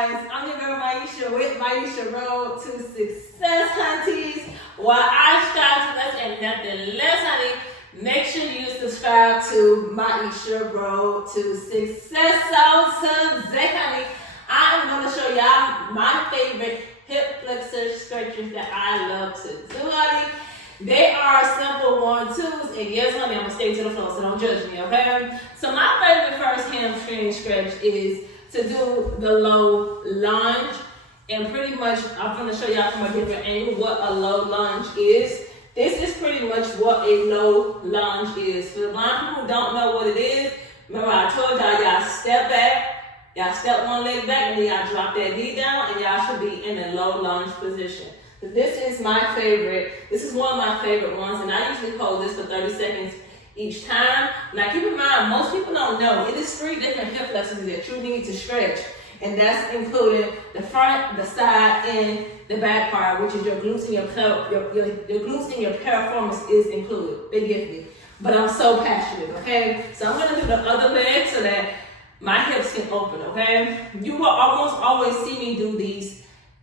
guys, I'm your girl Myesha with Myesha Road to Success, hunties. While I strive to less and nothing less, honey, make sure you subscribe to Myesha Road to Success. So today, honey, I'm going to show y'all my favorite hip flexor stretches that I love to do, honey. They are simple 1-2s, and yes, honey, I'm going to stay to the floor, so don't judge me, okay? So my favorite first hamstring stretch is to do the low lunge, and pretty much I'm going to show y'all from a different angle what a low lunge is. This is pretty much what a low lunge is. For the blind people who don't know what it is, remember I told y'all step back, y'all step one leg back, and then y'all drop that knee down, and y'all should be in a low lunge position. So this is my favorite. This is one of my favorite ones, and I usually hold this for 30 seconds each time. Now keep in mind, most people don't know, it is 3 different hip flexors that you need to stretch. And that's including the front, the side, and the back part, which is your glutes and your glutes and your piriformis is included. Forgive me. But I'm so passionate, okay? So I'm gonna do the other leg so that my hips can open, okay? You will almost always see me do these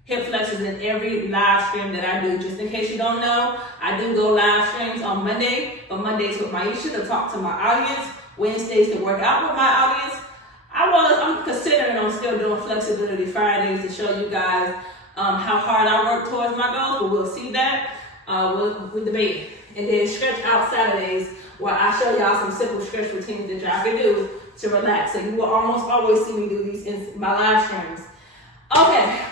hip flexors in every live stream that I do. Just in case you don't know, I do go live streams on Monday, but Mondays with Myesha to talk to my audience, Wednesdays to work out with my audience. I'm considering I'm still doing flexibility Fridays to show you guys how hard I work towards my goals, but we'll see that. We'll debate. And then stretch out Saturdays where I show y'all some simple stretch routines that y'all can do to relax. So you will almost always see me do these in my live streams. Okay.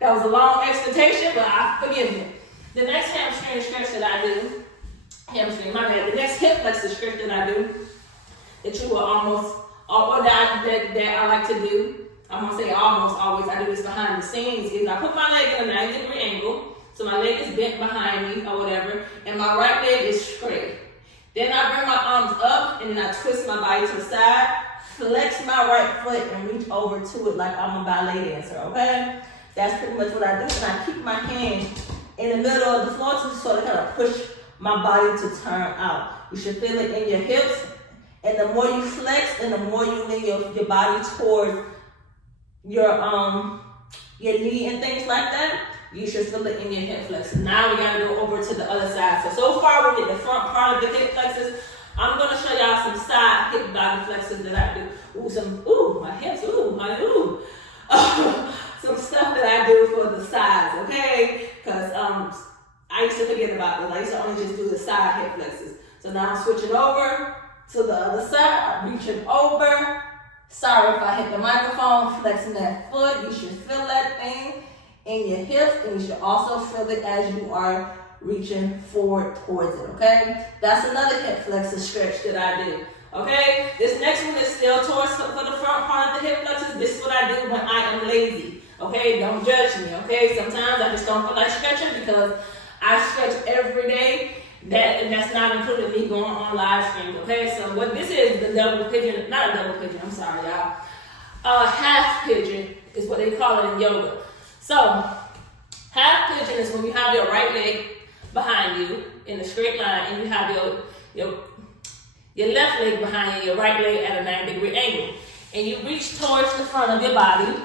That was a long explanation, but forgive me. The next hamstring stretch that I do, the next hip flexor stretch that I do, that you will almost, or that I like to do, I'm gonna say almost always, I do this behind the scenes, is I put my leg in a 90-degree angle, so my leg is bent behind me or whatever, and my right leg is straight. Then I bring my arms up, and then I twist my body to the side, flex my right foot, and reach over to it like I'm a ballet dancer, okay? That's pretty much what I do, and I keep my hand in the middle of the floor to sort of kind of push my body to turn out. You should feel it in your hips, and the more you flex and the more you lean your body towards your knee and things like that, you should feel it in your hip flexors. Now we gotta go over to the other side. So far we did the front part of the hip flexors. I'm gonna show y'all some side hip body flexors that I do. My hips, some stuff that I do for the sides, okay? Because I used to forget about this. I used to only just do the side hip flexors. So now I'm switching over to the other side, reaching over. Sorry if I hit the microphone, flexing that foot. You should feel that thing in your hips, and you should also feel it as you are reaching forward towards it, okay? That's another hip flexor stretch that I do. Okay, this next one is still towards for the front part of the hip flexors. This is what I do when I am lazy. Okay, don't judge me. Okay, sometimes I just don't feel like stretching because I stretch every day. That's not including me going on live streams. Okay, so what this is, the double pigeon, not a double pigeon. I'm sorry, y'all. Half pigeon is what they call it in yoga. So half pigeon is when you have your right leg behind you in a straight line, and you have your left leg behind you, your right leg at a 90-degree angle. And you reach towards the front of your body,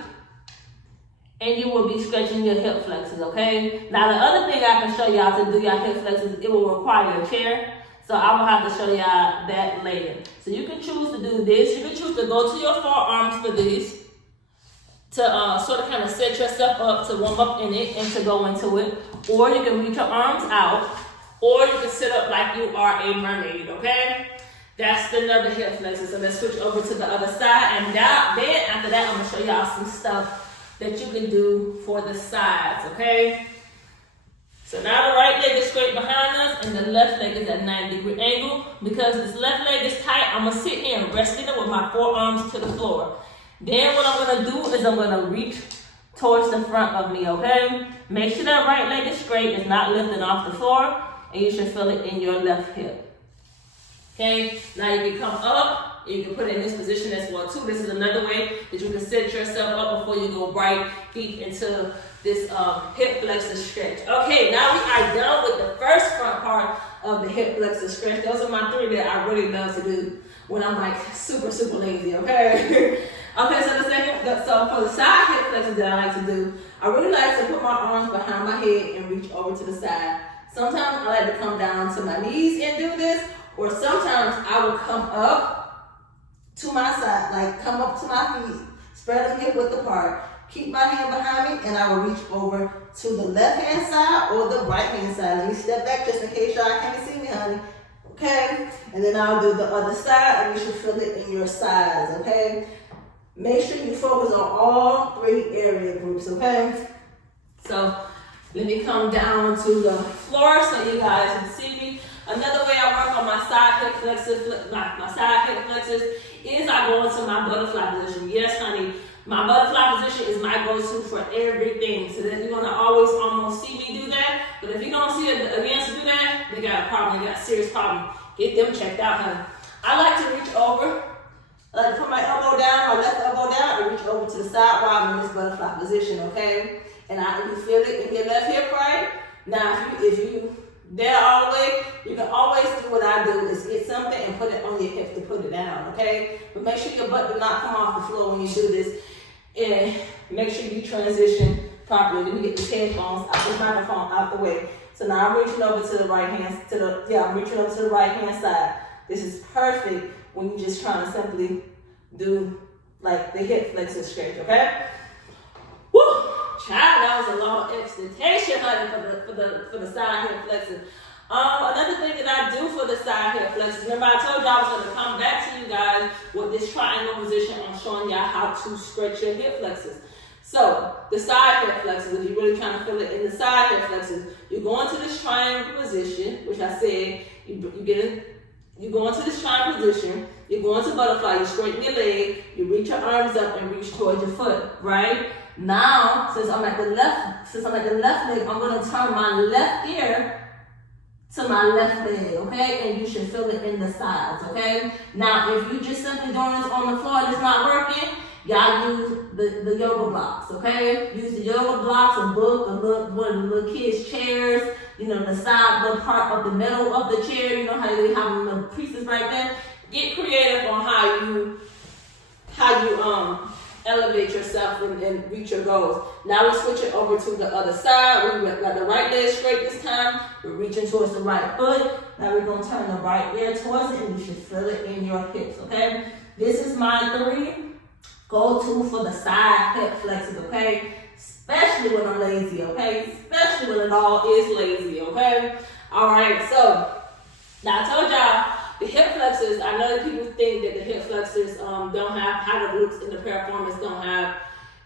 and you will be stretching your hip flexors, okay? Now the other thing I can show y'all to do your hip flexors, it will require a chair. So I will have to show y'all that later. So you can choose to do this. You can choose to go to your forearms for this, to sort of kind of set yourself up to warm up in it and to go into it. Or you can reach your arms out, or you can sit up like you are a mermaid, okay? That's another hip flexor. So let's switch over to the other side. And then after that, I'm going to show y'all some stuff that you can do for the sides, okay? So now the right leg is straight behind us, and the left leg is at a 90-degree angle. Because this left leg is tight, I'm going to sit here and rest it with my forearms to the floor. Then what I'm going to do is I'm going to reach towards the front of me, okay? Make sure that right leg is straight, it's not lifting off the floor, and you should feel it in your left hip. Okay, now you can come up, you can put it in this position as well too. This is another way that you can set yourself up before you go right deep into this hip flexor stretch. Okay, now we are done with the first front part of the hip flexor stretch. Those are my 3 that I really love to do when I'm like super lazy, okay? Okay, so for the side hip flexors that I like to do, I really like to put my arms behind my head and reach over to the side. Sometimes I like to come down to my knees and do this, or sometimes I will come up to my side, like come up to my feet, spread them hip width apart, keep my hand behind me, and I will reach over to the left hand side or the right hand side. Let me step back just in case y'all can't see me, honey. Okay, and then I'll do the other side, and you should feel it in your sides, okay? Make sure you focus on all 3 area groups, okay? So let me come down to the floor so you guys can see me. Another way I work on my side hip flexors, my side hip flexors, is I go into my butterfly position. Yes, honey, my butterfly position is my go-to for everything. So then you're gonna always almost see me do that. But if you don't see a dancer do that, they got a problem. They got a serious problem. Get them checked out, honey. I like to reach over. I like to put my elbow down, my left elbow down, and reach over to the side while I'm in this butterfly position, okay? And you feel it in your left hip, right? Now, if you there all the way, you can always do what I do, is get something and put it on your hip to put it down, okay? But make sure your butt do not come off the floor when you do this. And make sure you transition properly. Let me get these headphones out, this microphone out the way. So now I'm reaching over to the right hand, I'm reaching over to the right hand side. This is perfect when you're just trying to simply do like the hip flexor stretch, okay? Woo! Child, that was a long extension, honey, for the side hip flexor. Another thing that I do for the side hip flexors, remember I told y'all I was going to come back to you guys with this triangle position on showing y'all how to stretch your hip flexors. So, the side hip flexors, if you're really trying to feel it in the side hip flexors, you go into this triangle position, which I said, you go into this triangle position, you go into butterfly, you straighten your leg, you reach your arms up and reach towards your foot, right? Now, since I'm at the left leg, I'm going to turn my left ear to my left leg, okay? And you should feel it in the sides, okay? Now, if you just simply doing this on the floor and it's not working, y'all use the yoga blocks, okay? Use the yoga blocks, a book, one of the little kids' chairs, you know, the side, the part of the middle of the chair, you know how they have the little pieces right there. Get creative on how you elevate yourself and reach your goals. Now we're switching over to the other side. We got the right leg straight this time. We're reaching towards the right foot. Now we're going to turn the right ear towards it, and you should feel it in your hips, okay? This is my 3 go-to for the side hip flexors, okay? Especially when I'm lazy, okay? Especially when it all is lazy, okay? All right, so now I told y'all the hip flexors, I know that people think that the hip flexors don't have how the glutes and the piriformis don't have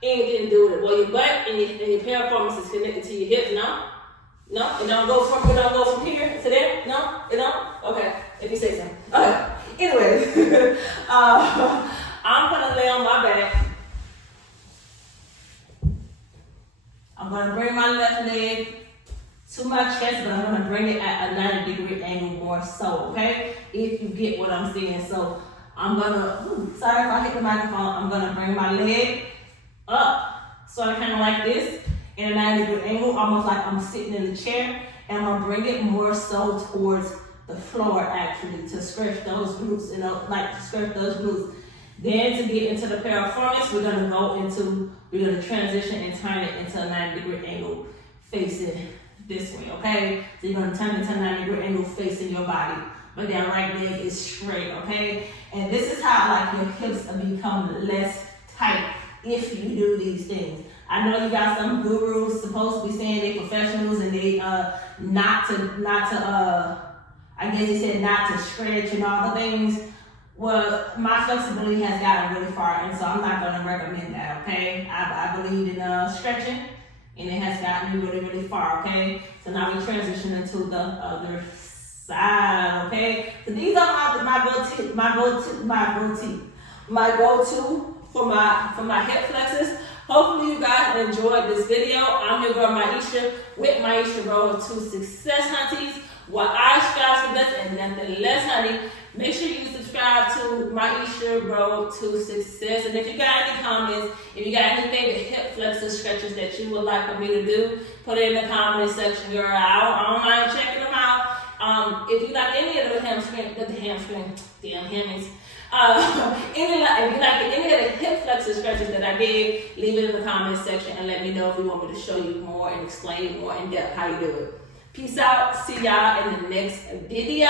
anything to do with it. Well, your butt and your piriformis is connected to your hips, no? No? It don't go from here to there? No? It don't? Okay, if you say so. Okay. Anyway, I'm gonna lay on my back. I'm gonna bring my left leg to my chest, but I'm going to bring it at a 90-degree angle more so, okay? If you get what I'm saying. So I'm going to, sorry if I hit the microphone, I'm going to bring my leg up, so I kind of like this, in a 90-degree angle, almost like I'm sitting in the chair, and I'm going to bring it more so towards the floor, actually, to stretch those glutes, you know, like to stretch those glutes. Then to get into the piriformis, we're going to transition and turn it into a 90-degree angle facing this way, okay? So you're gonna turn into a 90-degree angle facing your body, but that right leg is straight, okay? And this is how like your hips become less tight if you do these things. I know you got some gurus supposed to be saying they professionals and they not to I guess they said not to stretch and all the things. Well, my flexibility has gotten really far, and so I'm not gonna recommend that, okay? I believe in stretching, and it has gotten me really, really far, okay? So now we transition into the other side, okay? So these are my go-to for my hip flexors. Hopefully you guys enjoyed this video. I'm your girl Myesha with Myesha Road to Success, hunties. What I strive for this and nothing less, honey. Make sure you subscribe to Myesha Road to Success. And if you got any comments, if you got any favorite hip flexor stretches that you would like for me to do, put it in the comment section, girl. I don't mind checking them out. If you like any of the hamstring, damn hammies, If you like any of the hip flexor stretches that I did, leave it in the comment section and let me know if you want me to show you more and explain more in depth how you do it. Peace out. See y'all in the next video.